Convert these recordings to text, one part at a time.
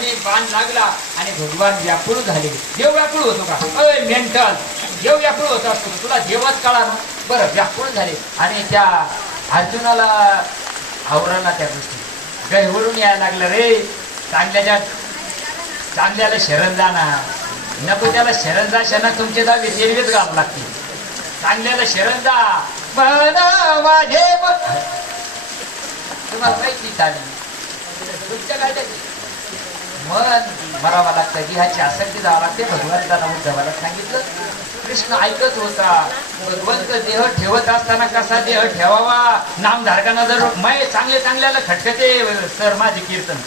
आणि बाण लागला आणि भगवान व्याकुळ झाले. देव व्याकुळ होतो का? अय मेंटल, देव व्याकुळ होत असतो तुला देवच कळा ना. बरं व्याकुळ झाले आणि त्या अर्जुनाला आवराला त्या गोष्टी गैवरून यायला लागलं. रे चांगल्याला शरण जाणार नको, त्याला शरण जाशाना तुमचे दावे रेल्वेच घालावं लागते. चांगल्याला शरण जा म्हण माझे तुम्हाला माहिती चालेल तुमच्या काय मन मरावा लागतं की ह्याची आसक्ती जावं लागते. भगवंताला उद्धवाला सांगितलं. कृष्ण ऐकत होता. भगवंत देह ठेवत असताना कसा देह ठेवावा. नामधारकांना जर मै चांगल्याला खटकते सर माझे कीर्तन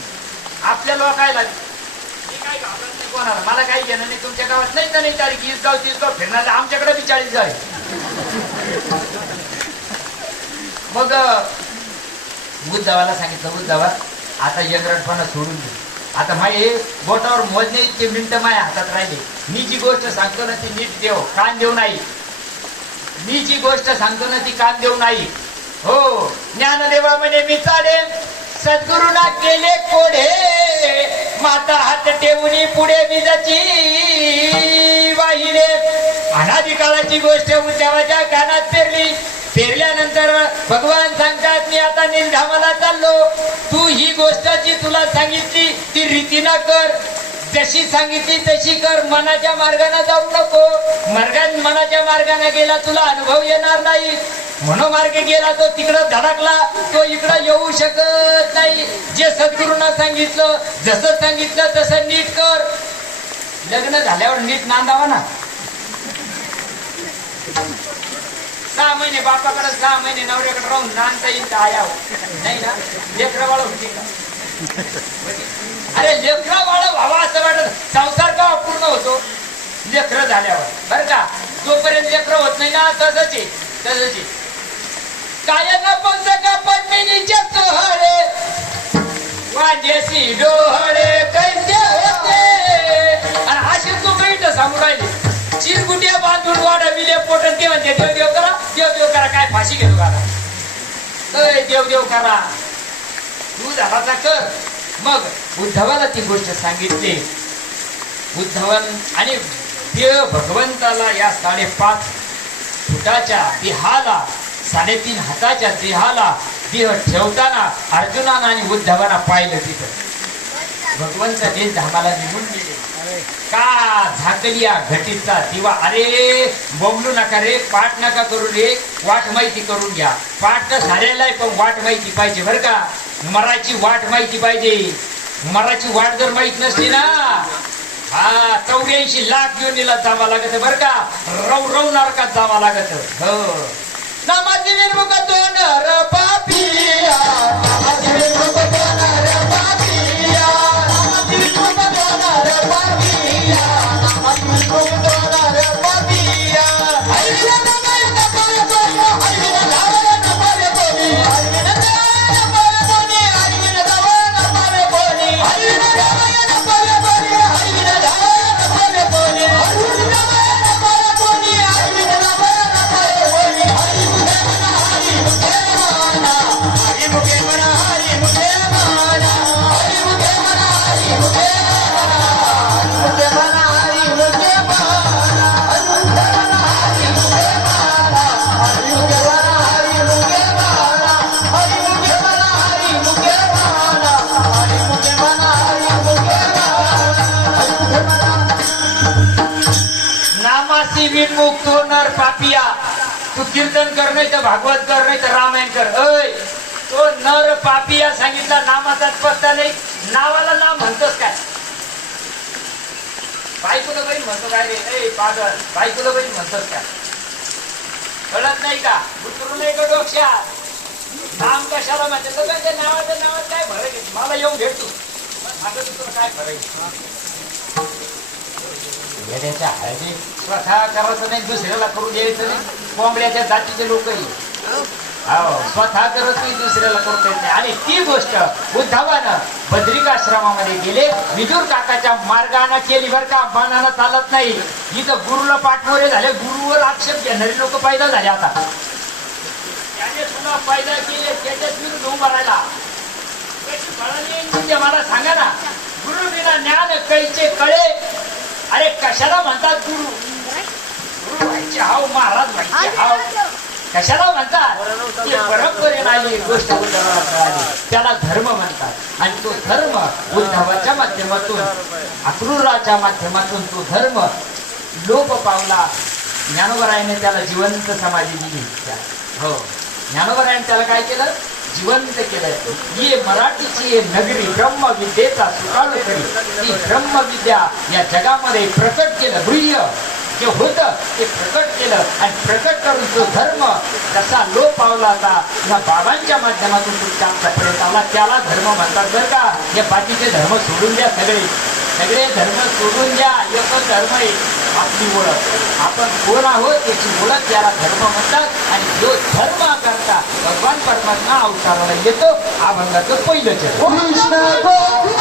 आपल्या लोकायला काय घाबरत नाही कोणाला. मला काही घेणं नाही. तुमच्या गावात नाही तर नाही तारीख 20 गाव 30 गाव फिरणार आमच्याकडे बी 40 आहे. मग उद्धवाला सांगितलं उद्धवा आता यंगरटपणा सोडून दे. आता माये बोटावर मोजणे इतके मिनिटं माझ्या हातात राहिले. मी जी गोष्ट सांगतो ना ती नीट देव कान देऊ नाही. मी जी गोष्ट सांगतो ना ती कान देऊ नाही. हो ज्ञानदेवा म्हणे मी चालेल सद्गुरूंना केले कोढे माता हात ठेवून पुढे विजाची वाहिले. अनादी काळाची गोष्ट उद्धवाच्या कानात पेरल्यानंतर भगवान सांगतात मी आता निलधामाला चाललो. तू ही गोष्ट जी तुला सांगितली ती रीतीनं कर. जशी सांगितली तशी कर. मनाच्या मार्गाने जाऊ नको. मनाच्या मार्गाने गेला तुला अनुभव येणार नाही. मनोमार्गे गेला तो तिकडं धडकला तो इकडं येऊ शकत नाही. जे सद्गुरूंना सांगितलं जसं सांगितलं तसं नीट कर. लग्न झाल्यावर नीट नांदावा ना. 6 महिने बापाकडे 6 महिने नवऱ्याकडे राहून नांदता येईल का आया नाही ना. लेकरं बाळ होती का? अरे लेकरं बाळ व्हावा असं वाटत. संसार का अपूर्ण होतो लेकरं झाल्यावर बरं का. जोपर्यंत लेकरं होत नाही ना तसंच आहे. काय न पंच का पद्मिनीच्या सोहळे वाजेसी डोहळे कैसे होते. आणि अशी तू बैठ सांगू राहिली. चिरगुट्या बांधून वाढविले पोटन ते म्हणते देव देव करा. काय फाशी घेतो का देव करा. तू झाला कर. मग उद्धवाला ती गोष्ट सांगितली. उद्धवन आणि देव भगवंताला या 5.5 फुटाच्या देहाला 3.5 हाताच्या देहाला देह ठेवताना अर्जुनानं आणि उद्धवाला पाहिलं. तिथं भगवंत देह धामाला निघून गेले. का झाकलिया घटीचा दिवा. अरे बोंबलू नका रे. पाठ नका करू रे. वाट माहिती करून घ्या. पाठ तर झालेला आहे पण वाट माहिती पाहिजे बरं का. मराची वाट माहिती पाहिजे. मराची वाट जर माहित नसली ना 84 लाख योनीला जावा लागत बरं का. रव नरकात जावा लागत. हो नामाची निर्मुख दोनर पापिया. नामाची निर्मुख दोनर पापिया. नामाची निर्मुख दोनर पापिया. नामाची निर्मुख दोनर पापिया. हरिला नमय नमय बोलो. हरिला नमय नमय बोली. हरिला नमय नमय बोली. हरिला नमय नमय बोली. हरिला नमय नमय बोली. हरिला नमय नमय बोली. हरिला नमय नमय बोली. हरिला नमय नमय बोली. हरि मुखे मना हरि मुखे मना. हरि मुखे मना हरि मुखे मना. हरि मुखे मना हरि मुखे मना. हरि मुखे मना हरि मुखे मना. हरि मुखे मना हरि मुखे मना. हरि मुखे मना हरि मुखे मना. नामासी विमुक्त होणार पापिया. तू कीर्तन कर नाही तर भागवत कर नाही तर रामायण कर. अय तो नर पापिया सांगितला. नामाचाच पत्ता नाही. नावाला नाम म्हणतोस काय. बायकोला बहीण म्हणतो काय रे. ए पागल बायकोला बहीण म्हणतोस काय. कळत नाही का. उतरू नाही का डोक्यात. नाम कशाला म्हणते. सगळ्यांच्या नावात काय फरक आहे. मला येऊन भेटतो माझं तुला काय फरक आहे. येण्याच्या हळदी स्वतः करायचं नाही दुसऱ्याला करून द्यायचं नाही. कोंबड्याच्या जातीचे लोकही स्वतः करत नाही दुसऱ्याला करून देत नाही. आणि ती गोष्ट उद्धवानं बद्रिकाश्रमामध्ये गेले. विदुर काकाच्या मार्गाने केली बरं का. मनानं चालत नाही. इथं गुरुला पाठमोरे झाले. गुरुवर आक्षेप घेणारे लोक पैदा झाले. आता त्याने तुला पैदा केले त्याच्याच विरुद्ध उभा राहिला. म्हणजे मला सांगा ना. गुरु बिना साखळीचे कळे. अरे कशाला म्हणतात गुरु? गुरु व्हायचे हाव, महाराज व्हायचे हाव. कशाला म्हणतात? की परंपरेने आली गोष्ट उद्धवाला कळाली, त्याला धर्म म्हणतात. आणि तो धर्म उद्धवाच्या माध्यमातून, अक्रूराच्या माध्यमातून तो धर्म लोप पावला. ज्ञानोबरायाने त्याला जिवंत समाधी दिली. हो, ज्ञानोबरायाने त्याला काय केलं? जिवंत केलं. ये मराठीची ये नगरी ब्रह्मविद्येचा सुकाळू करी. ती ब्रह्मविद्या या जगामध्ये प्रकट केलं. ब्रिय जे होतं ते प्रकट केलं. आणि प्रकट करून तो धर्म जसा लोप पावला होता, या बाबांच्या माध्यमातून तुमच्या आमच्यापर्यंत आला, त्याला धर्म म्हणतात. बरं का? हे बाकीचे धर्म सोडून द्या. सगळे धर्म सोडून द्या. एकच धर्म आहे आपली ओळख. आपण कोण आहोत याची ओळख, त्याला धर्म म्हणतात. आणि जो धर्म करता भगवान परमात्मा अवताराला येतो. अभंगाचं पहिलं चरण.